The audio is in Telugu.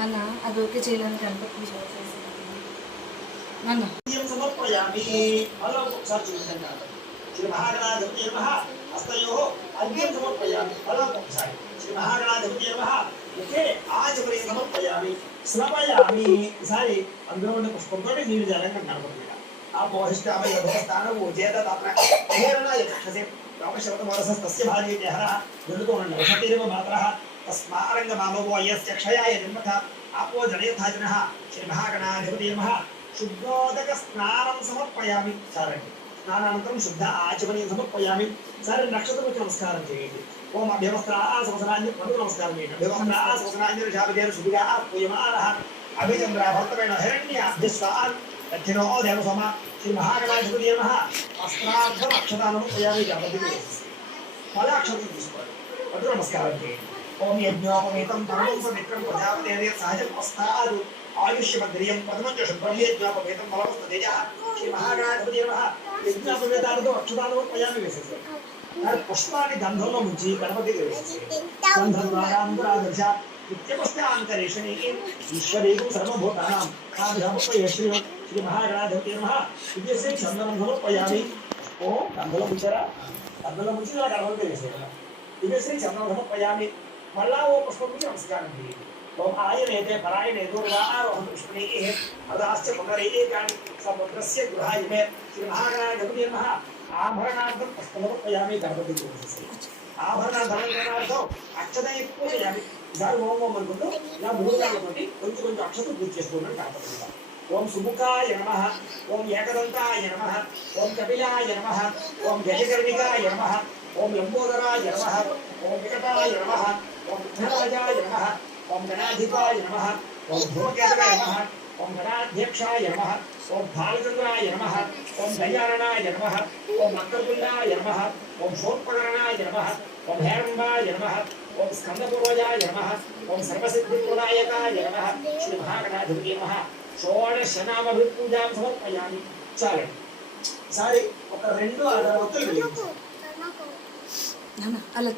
నాన్న అది ఓకే చేయాలని గణపతి నాన్న సమర్పయామి మళ్ళా ఒకసారి చూపించండి శ్రీ మహాగణాధిపతి నమః హస్తయోః అర్ఘ్యం సమర్పయామి మళ్ళా ఒకసారి శ్రీ మహాగణాధిపతి నమః ముఖే ఆచమని సమర్పయామి శ్రవయామి ఈసారి అందులో ఉన్న పుష్పంతో నీళ్ళు జలంగా కనపడుతుంది ఆ మోహిష్టామయ భవస్థానము చేతదాత్ర హేరణాయ కక్షసే రామశవత మనసస్తస్య భార్యేహర దుర్గోణ వసతిరేవ మాత్రః తస్మారంగ మామవో యస్య క్షయాయ జన్మత ఆపో జనయథాజనః శ్రీ మహాగణాధిపతి నమః శుద్ధోదక స్నానం సమర్పయామి సారండి స్నానానంతరం శుద్ధ ఆచమనీయం సమర్పయామి సరే నక్షత్రముకి నమస్కారం చేయండి ఓం అభ్యవస్త్ర సమసనాన్ని పడు నమస్కారం చేయండి అభ్యవస్త్ర సమసనాన్ని శాపదేన శుభిగా పూయమానః అభిచంద్ర భర్తమైన హిరణ్య అభ్యస్వాన్ దక్షిణో దేవసమ శ్రీ మహాగణాధిపతి నమః అస్త్రార్థం అక్షతానం సమర్పయామి గణపతికి ఫలాక్షతం తీసుకోండి పడు నమస్కారం చేయండి ఓం యజ్ఞోపవేతం పరమం సమిత్రం ప్రజాపతి సహజం వస్తాదు ఆయుష్యమద్రియం పదమంచ శుభ్రమేజ్ఞాపవేతం ఫలవస్తేజ శ్రీ మహాగణాధిపతి నమః యజ్ఞాపవేతాలతో అక్షతాలను పయామి వేసేసారు పుష్పాన్ని గంధంలో ముంచి గణపతికి వేసేసారు గంధం రాగాంతరాదర్శ నిత్యపస్థాంతరేషణి ఈశ్వరీకం సర్వభూతానాం శ్రీ మహాగణాధిపతి నమః విద్యశ్రీ చందనం సమర్పయామి ఓం గంధంలో ముంచారా గంధంలో ముంచి గణపతికి వేసేయాలి విద్యశ్రీ చందనం సమర్పయామి మళ్ళా ఓ పుష్పం నమస్కారం చేయండి ओम आयनेते परायणे दुर्वारोहं पुष्पणीः अदाश्च पुनरेकानि समुद्रस्य गृहायमे श्री महागणाधिपति नमः आभरणार्थं पुष्पमर्पयामि गणपतिకి ఆభరణార్థం అక్షతని పూజయామి ఈసారి ఓం ఓం అనుకుంటూ ఇలా మూడు కాళ్ళతోటి కొంచెం కొంచెం అక్షతలు పూజ చేసుకోమని గణపతి ఓం సుముఖాయ నమః ఓం ఏకదంతాయ నమః ఓం కపిలాయ నమః ఓం గజకర్ణికాయ నమః ఓం లంబోదరాయ నమః ఓం వికటాయ నమః ఓం విఘ్నరాజాయ నమః ओम गणाधिपाय नमः ओम धूमकेतवे नमः ओम गणाध्यक्षाय नमः ओम भालचंद्राय नमः ओम गजाननाय नमः ओम मकरकुंडाय नमः ओम शोत्पकरणाय नमः ओम हेरंबाय नमः ओम स्कंदपूर्वजाय नमः ओम सर्वसिद्धिप्रदायकाय नमः श्री महागणाधिपति नमः షోడశనామభిపూజాం సమర్పయామి చాలు సారీ ఒక రెండు అగరబత్తులు వెలిగించు నాన్న అలా